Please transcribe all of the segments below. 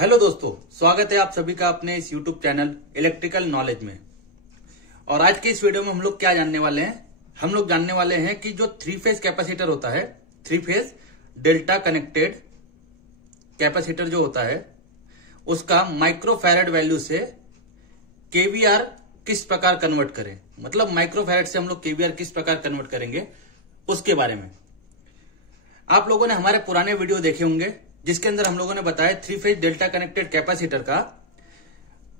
Hello दोस्तों, स्वागत है आप सभी का अपने इस यूट्यूब चैनल इलेक्ट्रिकल नॉलेज में। और आज के इस वीडियो में हम लोग क्या जानने वाले हैं? हम लोग जानने वाले हैं कि जो 3 फेज कैपेसिटर होता है, 3 फेज डेल्टा कनेक्टेड कैपेसिटर जो होता है, उसका माइक्रोफैरड वैल्यू से केवीआर किस प्रकार कन्वर्ट करें। मतलब माइक्रोफैरड से हम लोग केवीआर किस प्रकार कन्वर्ट करेंगे, उसके बारे में। आप लोगों ने हमारे पुराने वीडियो देखे होंगे जिसके अंदर हम लोगों ने बताया 3 फेज डेल्टा कनेक्टेड कैपेसिटर का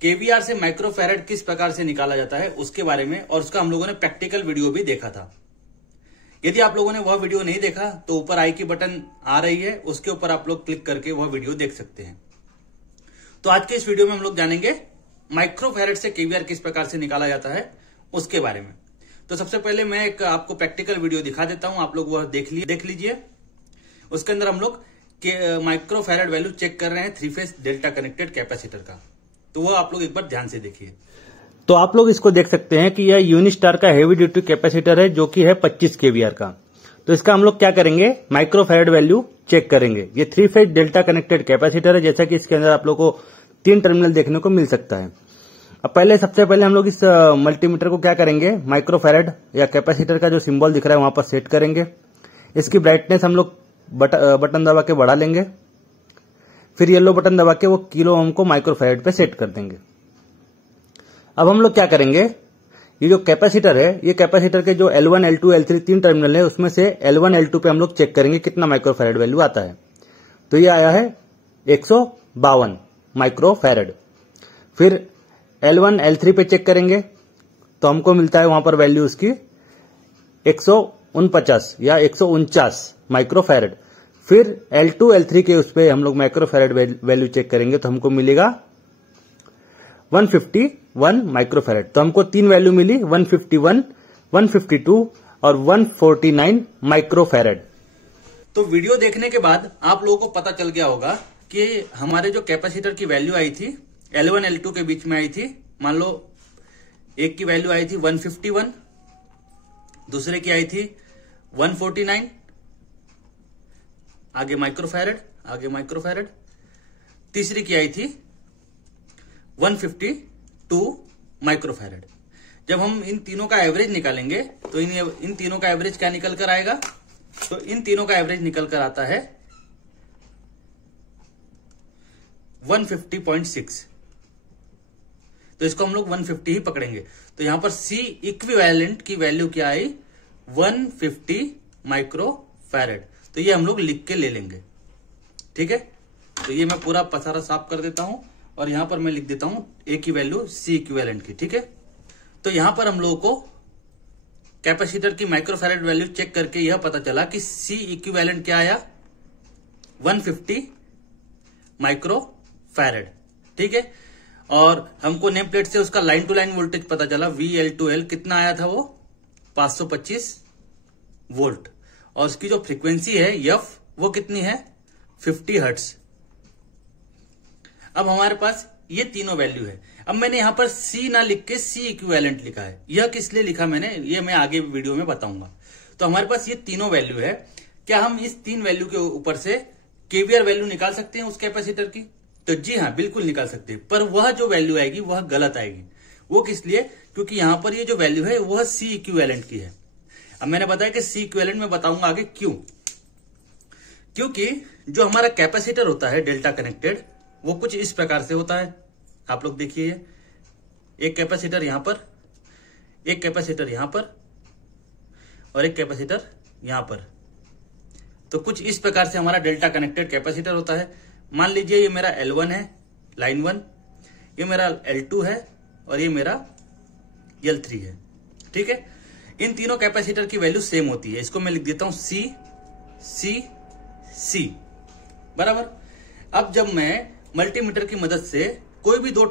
केवीआर से माइक्रोफैरड किस प्रकार से निकाला जाता है उसके बारे में, और उसका हम लोगों ने प्रैक्टिकल वीडियो भी देखा था। यदि आप लोगों ने वह वीडियो नहीं देखा तो ऊपर आई की बटन आ रही है, उसके ऊपर आप लोग क्लिक करके वह वीडियो देख सकते हैं। तो आज के इस वीडियो में हम लोग जानेंगे माइक्रोफैरड से केवीआर किस प्रकार से निकाला जाता है उसके बारे में। तो सबसे पहले मैं एक आपको प्रैक्टिकल वीडियो दिखा देता हूं, आप लोग वह देख लीजिए। उसके अंदर हम लोग माइक्रोफैरड वैल्यू चेक कर रहे हैं 3 फेज डेल्टा कनेक्टेड कैपेसिटर का। तो वो आप लोग एक बार ध्यान से देखिए। तो आप लोग इसको देख सकते हैं कि यह यूनिस्टार का हेवी ड्यूटी कैपेसिटर है जो कि है 25 केवीआर का। तो इसका हम लोग क्या करेंगे, माइक्रोफैरड वैल्यू चेक करेंगे। ये 3 फेज डेल्टा कनेक्टेड कैपेसिटर है, जैसा कि इसके अंदर आप लोग को 3 टर्मिनल देखने को मिल सकता है। अब सबसे पहले हम लोग इस मल्टीमीटर को क्या करेंगे, माइक्रोफैरड या कैपेसिटर का जो सिंबल दिख रहा है वहां पर सेट करेंगे। इसकी ब्राइटनेस हम लोग बटन दबा के बढ़ा लेंगे, फिर येलो बटन दबा के वो किलो ओम को माइक्रोफैरड पे सेट कर देंगे। अब हम लोग क्या करेंगे, ये जो कैपेसिटर है, ये कैपेसिटर के जो L1, L2, L3 3 टर्मिनल है, उसमें से L1, L2 पे हम लोग चेक करेंगे कितना माइक्रोफैरड वैल्यू आता है। तो ये आया है 152 माइक्रोफैरड। फिर L1, L3 पे चेक करेंगे तो हमको मिलता है वहां पर वैल्यू उसकी 149 या 149 माइक्रोफैरड। फिर L2, L3 के उस पे हम लोग माइक्रोफैरड वैल्यू चेक करेंगे तो हमको मिलेगा 151 माइक्रोफैरड। तो हमको 3 वैल्यू मिली, 151, 152 और 149 माइक्रोफैरड। तो वीडियो देखने के बाद आप लोगों को पता चल गया होगा कि हमारे जो कैपेसिटर की वैल्यू आई थी L1, L2 के बीच में आई थी। मान लो एक की वैल्यू आई थी 151, दूसरे की आई थी 149, आगे माइक्रोफैरड, तीसरी की आई थी 152 माइक्रोफैरड। जब हम इन तीनों का एवरेज निकालेंगे तो इन तीनों का एवरेज क्या निकल कर आएगा, तो इन तीनों का एवरेज निकल कर आता है 150.6। तो इसको हम लोग 150 ही पकड़ेंगे। तो यहां पर C इक्विवेलेंट की वैल्यू क्या आई, 150 माइक्रोफैरड। तो ये हम लोग लिख के ले लेंगे, ठीक है। तो ये मैं पूरा पसारा साफ कर देता हूं और यहां पर मैं लिख देता हूं A की वैल्यू C इक्विवेलेंट की, ठीक है। तो यहां पर हम लोगों को कैपेसिटर की माइक्रोफैरड वैल्यू चेक करके यह पता चला कि C इक्विवेलेंट क्या आया, 150 माइक्रोफैरड, ठीक है। और हमको नेम प्लेट से उसका लाइन टू लाइन वोल्टेज पता चला, VL2L कितना आया था, वो 525 वोल्ट। और उसकी जो फ्रीक्वेंसी है F, वो कितनी है, 50 हर्ट्ज। अब हमारे पास ये तीनों वैल्यू है। अब मैंने यहां पर C ना लिख के C इक्विवेलेंट लिखा है। यह किस लिए लिखा मैंने, ये मैं आगे वीडियो में बताऊंगा। तो हमारे पास ये तीनों वैल्यू है। क्या हम इस 3 वैल्यू के ऊपर से केवीआर वैल्यू निकाल सकते हैं उस कैपेसिटर की? तो जी हाँ, बिल्कुल निकाल सकते हैं। पर वह जो वैल्यू आएगी वह गलत आएगी। वो किस लिए, क्योंकि यहां पर ये जो वैल्यू है वह C इक्विवेलेंट की है। अब मैंने बताया कि C इक्विवेलेंट में बताऊंगा आगे क्यों। क्योंकि जो हमारा कैपेसिटर होता है डेल्टा कनेक्टेड, वो कुछ इस प्रकार से होता है। आप लोग देखिए, एक कैपेसिटर यहां पर, एक कैपेसिटर यहां पर और एक कैपेसिटर यहां पर। तो कुछ इस प्रकार से हमारा डेल्टा कनेक्टेड कैपेसिटर होता है। मान लीजिए ये मेरा L1 है, लाइन 1, ये मेरा L2 है और ये मेरा L3 है, ठीक है। इन तीनों कैपेसिटर की वैल्यू सेम होती है। इसको मैं लिख देता हूं C बराबर। अब जब मैं मल्टीमीटर की मदद से कोई भी दो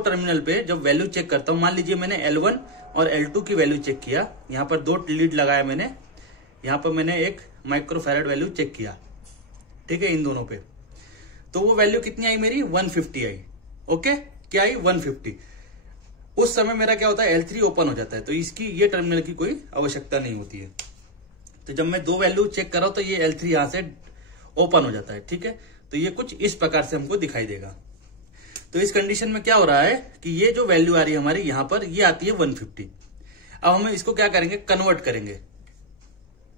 टर्मिनल पे जब वैल्यू चेक करता हूं, मान लीजिए मैंने L1 और L2 की वैल्यू चेक किया, यहां पर 2 लीड लगाया मैंने, यहां पर मैंने एक माइक्रोफैरड वैल्यू चेक किया, ठीक है, इन दोनों पे। तो वो वैल्यू कितनी आई मेरी, 150 आई। ओके, क्या आई, 150। उस समय मेरा क्या होता है, L3 ओपन हो जाता है, तो इसकी ये टर्मिनल की कोई आवश्यकता नहीं होती है। तो जब मैं 2 वैल्यू चेक कर रहा हूं तो ये L3 यहां से ओपन हो जाता है। ठीक है, तो ये कुछ इस प्रकार से हमको दिखाई देगा। तो इस कंडीशन में क्या हो रहा है कि ये जो वैल्यू आ रही है हमारी यहां पर, ये आती है 150। अब हम इसको क्या करेंगे, कन्वर्ट करेंगे।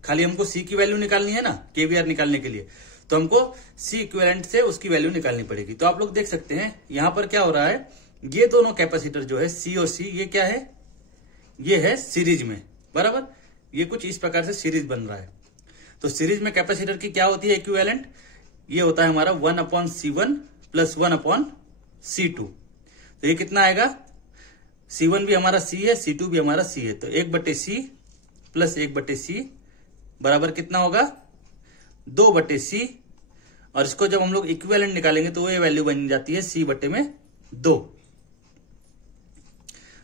खाली हमको सी की वैल्यू निकालनी है ना केवीआर निकालने के लिए, तो हमको सी इक्विवेलेंट से उसकी वैल्यू निकालनी पड़ेगी। तो आप लोग देख सकते हैं यहां पर क्या हो रहा है, ये दोनों कैपेसिटर जो है सी और सी, ये क्या है, ये है सीरीज में, बराबर। ये कुछ इस प्रकार से सीरीज बन रहा है। तो सीरीज में कैपेसिटर की क्या होती है इक्विवेलेंट, ये होता है हमारा 1/C1 प्लस 1/C2। तो ये कितना आएगा, C1 भी हमारा C है, C2 भी हमारा C है, तो 1/C प्लस 1/C बराबर कितना होगा, 2/C। और इसको जब हम लोग इक्विवेलेंट निकालेंगे तो ये वैल्यू बन जाती है C/2।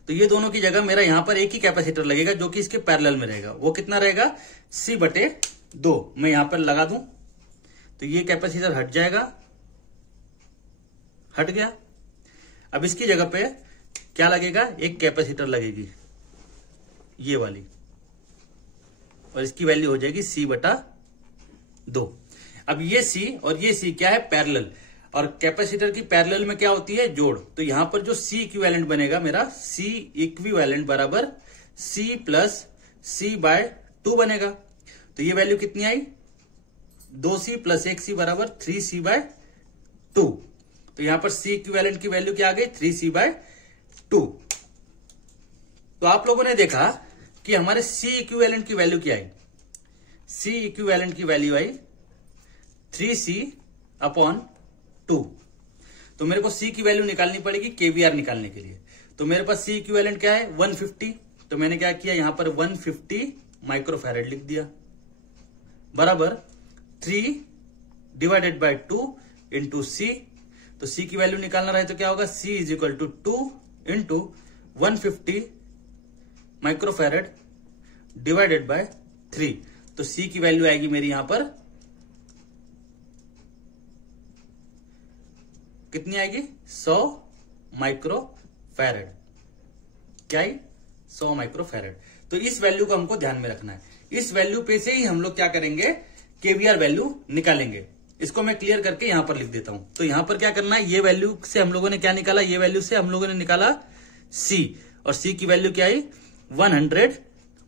तो ये दोनों की जगह मेरा यहां पर एक ही कैपेसिटर लगेगा जो कि इसके पैरेलल में रहेगा। वो कितना रहेगा, C/2। मैं यहां पर लगा दूं तो ये कैपेसिटर हट जाएगा, हट गया। अब इसकी जगह पे क्या लगेगा, एक कैपेसिटर लगेगी ये वाली, और इसकी वैल्यू हो जाएगी C/2। अब ये C और ये C क्या है, पैरेलल। और कैपेसिटर की पैरेलल में क्या होती है, जोड़। तो यहां पर जो C इक्विवेलेंट बनेगा मेरा, C इक्विवेलेंट बराबर C प्लस C/2 बनेगा। तो ये वैल्यू कितनी आई, 2C प्लस 1C बराबर 3C/2। तो यहां पर C इक्विवेलेंट की वैल्यू क्या आ गई, 3C/2। तो आप लोगों ने देखा कि हमारे C इक्विवेलेंट की वैल्यू क्या आई, C इक्विवेलेंट की वैल्यू आई 3C/2। तो मेरे को C की वैल्यू निकालनी पड़ेगी केवीआर निकालने के लिए। तो मेरे पास C इक्विवेलेंट क्या है, 150। तो मैंने क्या किया, यहां पर 150 माइक्रोफैरेड लिख दिया, बराबर 3/2 इंटू C। तो C की वैल्यू निकालना रहे तो क्या होगा, C = 2 into 150 microfarad divided by 3। तो C की वैल्यू आएगी मेरी यहां पर कितनी आएगी, 100 माइक्रोफैरेड। क्या है, 100 माइक्रोफैरेड। तो इस वैल्यू को हमको ध्यान में रखना है। इस वैल्यू पे से ही हम लोग क्या करेंगे, केवीआर वैल्यू निकालेंगे। इसको मैं क्लियर करके यहां पर लिख देता हूं। तो यहां पर क्या करना है, ये वैल्यू से हम लोगों ने क्या निकाला, ये वैल्यू से हम लोगों ने निकाला C, और C की वैल्यू क्या आई, 100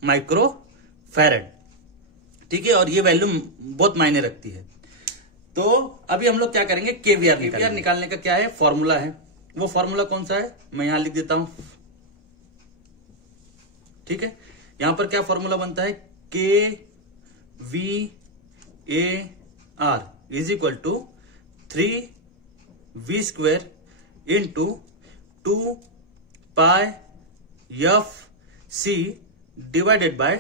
माइक्रोफैरेड। ठीक है, और ये वैल्यू बहुत मायने रखती है। तो अभी हम लोग क्या करेंगे, केवीआर निकालने का क्या है, फॉर्मूला है। वो फॉर्मूला कौन सा है, मैं यहां लिख देता हूं। ठीक है, यहां पर क्या फॉर्मूला बनता है, KVAR = 3V² into 2πfC divided by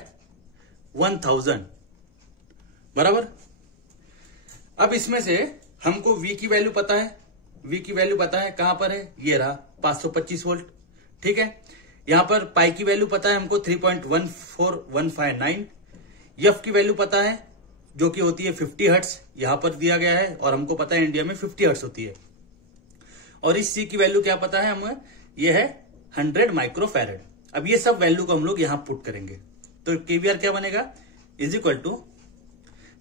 1000, बराबर। अब इसमें से हमको V की वैल्यू पता है, V की वैल्यू पता है, कहां पर है, ये रहा 525 वोल्ट। ठीक है, यहां पर पाई की वैल्यू पता है हमको 3.14159। F की वैल्यू पता है जो कि होती है 50 हर्ट्ज, यहां पर दिया गया है, और हमको पता है इंडिया में 50 हर्ट्ज होती है। और इस C की वैल्यू क्या पता है हमें, ये है 100 माइक्रोफैरेड। अब ये सब वैल्यू को हम लोग यहां पुट करेंगे। तो केवीआर क्या बनेगा, =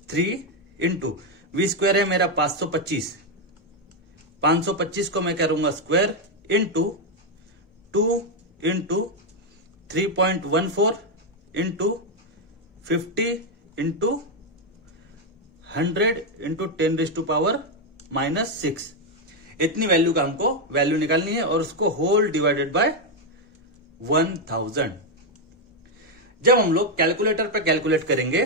3 इंटू V² है मेरा 525, 525 को मैं करूंगा square into 2 into 3.14 into 50 into 100 into 10⁻⁻⁶। इतनी वैल्यू का हमको वैल्यू निकालनी है, और उसको होल डिवाइडेड बाय 1000। जब हम लोग कैलकुलेटर पे कैलकुलेट करेंगे,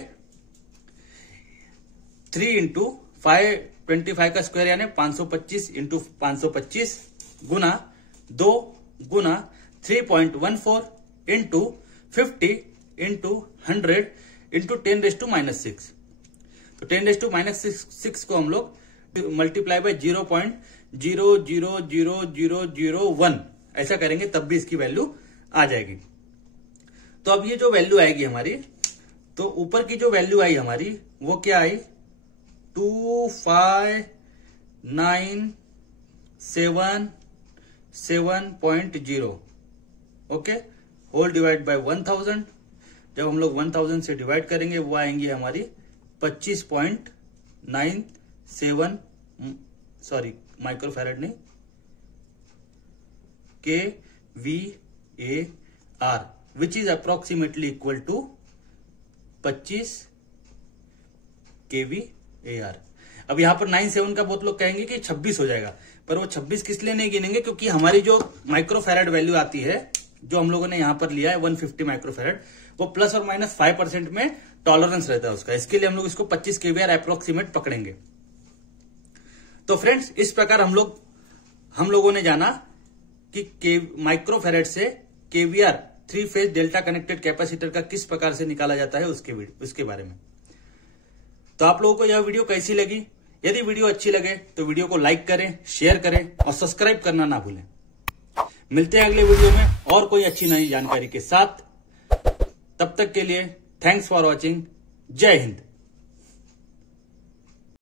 3 इंटू 525 का स्क्वायर यानी 525 इंटू 525 गुना 2 गुना 3.14 इंटू 50 इंटू 100 इंटू 10⁻⁻⁶। तो 10⁻⁻⁶ को हम लोग मल्टीप्लाई बाय 0.000001 ऐसा करेंगे, तब भी इसकी वैल्यू आ जाएगी। तो अब ये जो वैल्यू आएगी हमारी, तो ऊपर की जो वैल्यू आई हमारी वो क्या आई, 2597.0 ओके, होल डिवाइड बाय 1000। जब हम लोग 1000 से डिवाइड करेंगे वो आएंगी हमारी 25.97 माइक्रोफैराड नहीं, kVAR which is approximately equal to 25 kVAR। अब यहाँ पर 97 का बहुत लोग कहेंगे कि 26 हो जाएगा, पर वो 26 किस लिए नहीं गिनेंगे, क्योंकि हमारी जो माइक्रोफैराड वैल्यू आती है जो हम लोगों ने यहाँ पर लिया है 150 माइक्रोफैराड, वो प्लस और माइनस 5% में टॉलरेंस रहता है उसका। इसके लिए हम लोग इसको 25 kVAR अप्रोक्सीमेट पकड़ेंगे। तो फ्रेंड्स, इस प्रकार हम लोगों ने जाना कि माइक्रोफैराड से kVAR 3 phase delta connected capacitor का किस प्रकार से निकाला जाता है उसके बारे में। तो आप लोगों को यह वीडियो कैसी लगी? यदि वीडियो अच्छी लगे तो वीडियो को लाइक करें, शेयर करें और सब्सक्राइब करना ना भूलें। मिलते हैं अगले वीडियो में और कोई अच्छी नई जानकारी के साथ। तब तक के लिए थैंक्स फॉर वॉचिंग। जय हिंद।